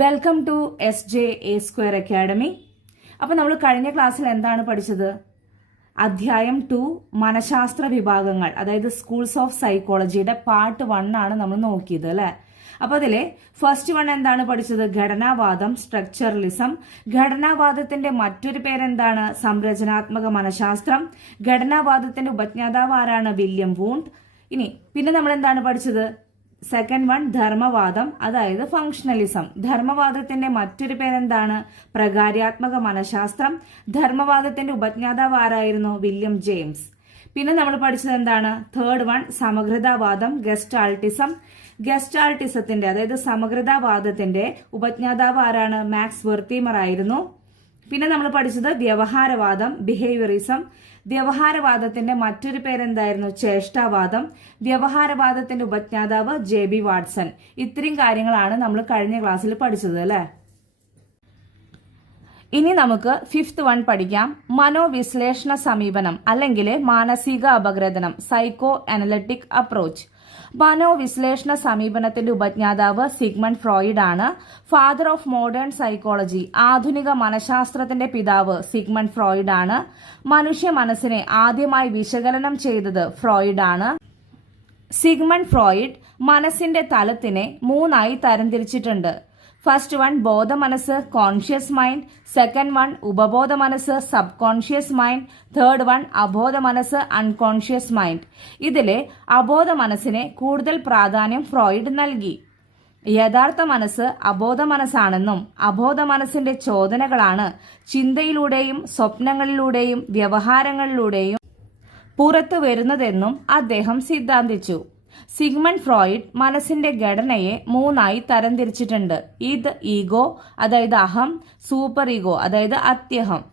Welcome to S J A square academy അപ്പോൾ നമ്മൾ കഴിഞ്ഞ ക്ലാസ്സിൽ എന്താണ് പഠിച്ചത്? അധ്യായം ടു മനഃശാസ്ത്ര വിഭാഗങ്ങൾ അതായത് സ്കൂൾസ് ഓഫ് സൈക്കോളജിയുടെ പാർട്ട് വൺ ആണ് നമ്മൾ നോക്കിയത് അല്ലേ? അപ്പോൾ അതിലെ ഫസ്റ്റ് വൺ എന്താണ് പഠിച്ചത്? ഘടനാവാദം സ്ട്രക്ചറലിസം ഘടനാവാദത്തിന്റെ മറ്റൊരു പേരെന്താണ്? സംരചനാത്മക മനഃശാസ്ത്രം. ഘടനാവാദത്തിന്റെ ഉപജ്ഞാതാവ് ആരാണ്? William Wundt. ഇനി പിന്നെ നമ്മൾ എന്താണ് പഠിച്ചത്? സെക്കൻഡ് വൺ ധർമ്മവാദം അതായത് ഫങ്ഷണലിസം ധർമ്മവാദത്തിന്റെ മറ്റൊരു പേരെന്താണ്? പ്രകാര്യാത്മക മനഃശാസ്ത്രം. ധർമ്മവാദത്തിന്റെ ഉപജ്ഞാതാവ് ആരായിരുന്നു? William James. പിന്നെ നമ്മൾ പഠിച്ചത് എന്താണ്? Third one സമഗ്രതാവാദം ഗസ്റ്റാൾട്ടിസം. ഗസ്റ്റാൾട്ടിസത്തിന്റെ അതായത് സമഗ്രതാവാദത്തിന്റെ ഉപജ്ഞാതാവ് ആരാണ്? മാക്സ് വെർത്തീമർ ആയിരുന്നു. പിന്നെ നമ്മൾ പഠിച്ചത് വ്യവഹാരവാദം ബിഹേവിയറിസം വ്യവഹാരവാദത്തിന്റെ മറ്റൊരു പേരെന്തായിരുന്നു? ചേഷ്ടാവാദം. വ്യവഹാരവാദത്തിന്റെ ഉപജ്ഞാതാവ് ജെ ബി വാട്സൺ. ഇത്രയും കാര്യങ്ങളാണ് നമ്മൾ കഴിഞ്ഞ ക്ലാസ്സിൽ പഠിച്ചത് അല്ലേ? ഇനി നമുക്ക് ഫിഫ്ത്ത് വൺ പഠിക്കാം. മനോവിശ്ലേഷണ സമീപനം അല്ലെങ്കിൽ മാനസിക അപഗ്രഥനം സൈക്കോ അനലറ്റിക് അപ്രോച്ച് മനോവിശ്ലേഷണ സമീപനത്തിന്റെ ഉപജ്ഞാതാവ് സിഗ്മണ്ട് ഫ്രോയിഡ് ആണ്. ഫാദർ ഓഫ് മോഡേൺ സൈക്കോളജി ആധുനിക മനഃശാസ്ത്രത്തിന്റെ പിതാവ് സിഗ്മണ്ട് ഫ്രോയിഡ് ആണ്. മനുഷ്യ മനസ്സിനെ ആദ്യമായി വിശകലനം ചെയ്തത് ഫ്രോയിഡ് ആണ്. സിഗ്മണ്ട് ഫ്രോയിഡ് മനസ്സിന്റെ തലത്തിനെ മൂന്നായി തരംതിരിച്ചിട്ടുണ്ട്. ഫസ്റ്റ് വൺ ബോധ മനസ്സ് കോൺഷ്യസ് മൈൻഡ് സെക്കൻഡ് വൺ ഉപബോധ മനസ്സ് subconscious mind third one അബോധ മനസ്സ് അൺകോൺഷ്യസ് മൈൻഡ് ഇതിലെ അബോധ മനസ്സിനെ കൂടുതൽ പ്രാധാന്യം ഫ്രോയിഡ് നൽകി. യഥാർത്ഥ മനസ്സ് അബോധ മനസ്സാണെന്നും അബോധ മനസ്സിന്റെ ചോദനകളാണ് ചിന്തയിലൂടെയും സ്വപ്നങ്ങളിലൂടെയും വ്യവഹാരങ്ങളിലൂടെയും പുറത്തു വരുന്നതെന്നും അദ്ദേഹം സിദ്ധാന്തിച്ചു. സിഗ്മണ്ട് ഫ്രോയിഡ് മനസ്സിന്റെ ഘടനയെ മൂന്നായി തരംതിരിച്ചിട്ടുണ്ട്. ഇത് ഈഗോ അതായത് അഹം സൂപ്പർ ഈഗോ അതായത് അത്യഹം.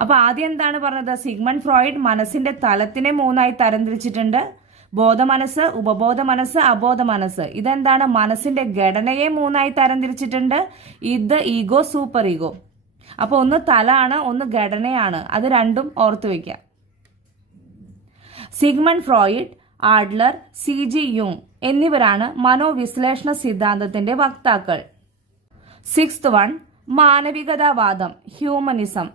അപ്പൊ ആദ്യം എന്താണ് പറഞ്ഞത്? സിഗ്മൺ ഫ്രോയിഡ് മനസ്സിന്റെ തലത്തിനെ മൂന്നായി തരംതിരിച്ചിട്ടുണ്ട്. ബോധമനസ്സ് ഉപബോധ മനസ്സ് അബോധ മനസ്സ് ഇതെന്താണ്? മനസ്സിന്റെ ഘടനയെ മൂന്നായി തരംതിരിച്ചിട്ടുണ്ട്. ഇത് ഈഗോ സൂപ്പർ ഈഗോ. അപ്പൊ ഒന്ന് തല ആണ് ഒന്ന് ഘടനയാണ്. അത് രണ്ടും ഓർത്തു വെക്കാം. Sigmund Freud Adler C. G. യുങ് എന്നിവരാണ് മനോവിശ്ലേഷണ സിദ്ധാന്തത്തിന്റെ വക്താക്കൾ. Sixth one മാനവികതാവാദം humanism.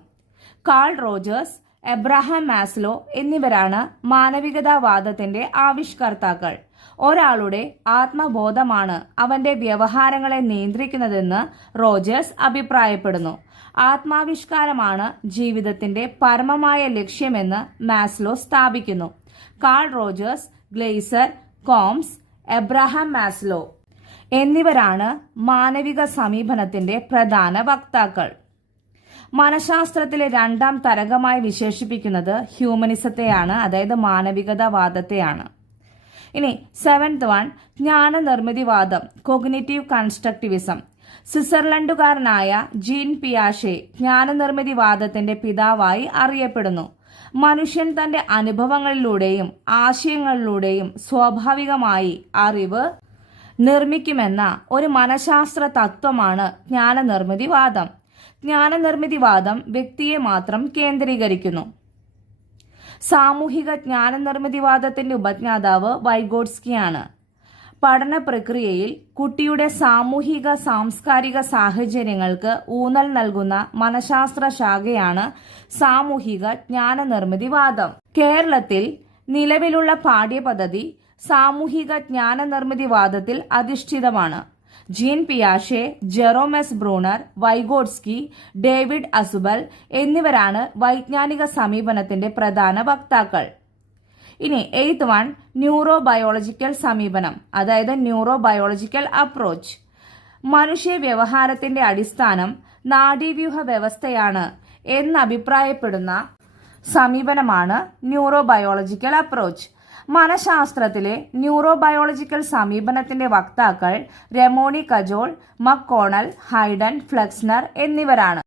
Carl Rogers Abraham Maslow എന്നിവരാണ് മാനവികതാവാദത്തിന്റെ ആവിഷ്കർത്താക്കൾ. ഒരാളുടെ ആത്മബോധമാണ് അവന്റെ വ്യവഹാരങ്ങളെ നിയന്ത്രിക്കുന്നതെന്ന് റോജേഴ്സ് അഭിപ്രായപ്പെടുന്നു. ആത്മാവിഷ്കാരമാണ് ജീവിതത്തിന്റെ പരമമായ ലക്ഷ്യമെന്ന് മാസ്ലോ സ്ഥാപിക്കുന്നു. Carl Rogers Glaser Combs Abraham Maslow എന്നിവരാണ് മാനവിക സമീപനത്തിന്റെ പ്രധാന വക്താക്കൾ. മനഃശാസ്ത്രത്തിലെ രണ്ടാം തരംഗമായി വിശേഷിപ്പിക്കുന്നത് ഹ്യൂമനിസത്തെയാണ് അതായത് മാനവികതാവാദത്തെയാണ്. ഇനി സെവൻത് വൺ ജ്ഞാനനിർമ്മിതിവാദം കൊഗ്നേറ്റീവ് കൺസ്ട്രക്ടിവിസം. സ്വിറ്റ്സർലൻഡുകാരനായ ജീൻ പിയാഷെ ജ്ഞാനനിർമ്മിതിവാദത്തിന്റെ പിതാവായി അറിയപ്പെടുന്നു. മനുഷ്യൻ തന്റെ അനുഭവങ്ങളിലൂടെയും ആശയങ്ങളിലൂടെയും സ്വാഭാവികമായി അറിവ് നിർമ്മിക്കുമെന്ന ഒരു മനഃശാസ്ത്ര തത്വമാണ് ജ്ഞാനനിർമ്മിതിവാദം. ജ്ഞാനനിർമ്മിതിവാദം വ്യക്തിയെ മാത്രം കേന്ദ്രീകരിക്കുന്നു. സാമൂഹിക ജ്ഞാനനിർമ്മിതിവാദത്തിന്റെ ഉപജ്ഞാതാവ് വൈഗോഡ്സ്കിയാണ് പഠന പ്രക്രിയയിൽ കുട്ടിയുടെ സാമൂഹിക സാംസ്കാരിക സാഹചര്യങ്ങൾക്ക് ഊന്നൽ നൽകുന്ന മനഃശാസ്ത്ര ശാഖയാണ് സാമൂഹിക ജ്ഞാനനിർമ്മിതിവാദം കേരളത്തിൽ നിലവിലുള്ള പാഠ്യപദ്ധതി സാമൂഹിക ജ്ഞാനനിർമ്മിതിവാദത്തിൽ അധിഷ്ഠിതമാണ്. Jean പിയാഷെ Jerome S Bruner Vygotsky David Ausubel എന്നിവരാണ് വൈജ്ഞാനിക സമീപനത്തിന്റെ പ്രധാന വക്താക്കൾ. ഇനി എയ്ത്ത് വൺ ന്യൂറോ ബയോളജിക്കൽ സമീപനം അതായത് ന്യൂറോ ബയോളജിക്കൽ അപ്രോച്ച് മനുഷ്യ വ്യവഹാരത്തിന്റെ അടിസ്ഥാനം നാഡീവ്യൂഹ വ്യവസ്ഥയാണ് എന്ന് അഭിപ്രായപ്പെടുന്ന സമീപനമാണ് ന്യൂറോ ബയോളജിക്കൽ അപ്രോച്ച് മനഃശാസ്ത്രത്തിലെ ന്യൂറോ ബയോളജിക്കൽ സമീപനത്തിന്റെ വക്താക്കൾ Ramon Cajal McConnell Hyden Flexner എന്നിവരാണ്.